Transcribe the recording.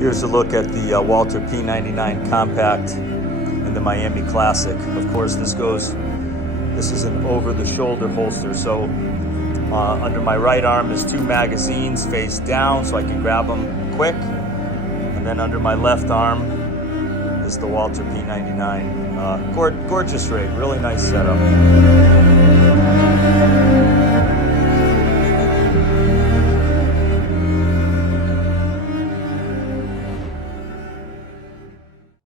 Here's a look at the Walther P99 Compact in the Miami Classic. Of course, this is an over-the-shoulder holster, so under my right arm is 2 magazines face down so I can grab them quick, and then under my left arm is the Walther P99. Gorgeous rig, really nice setup.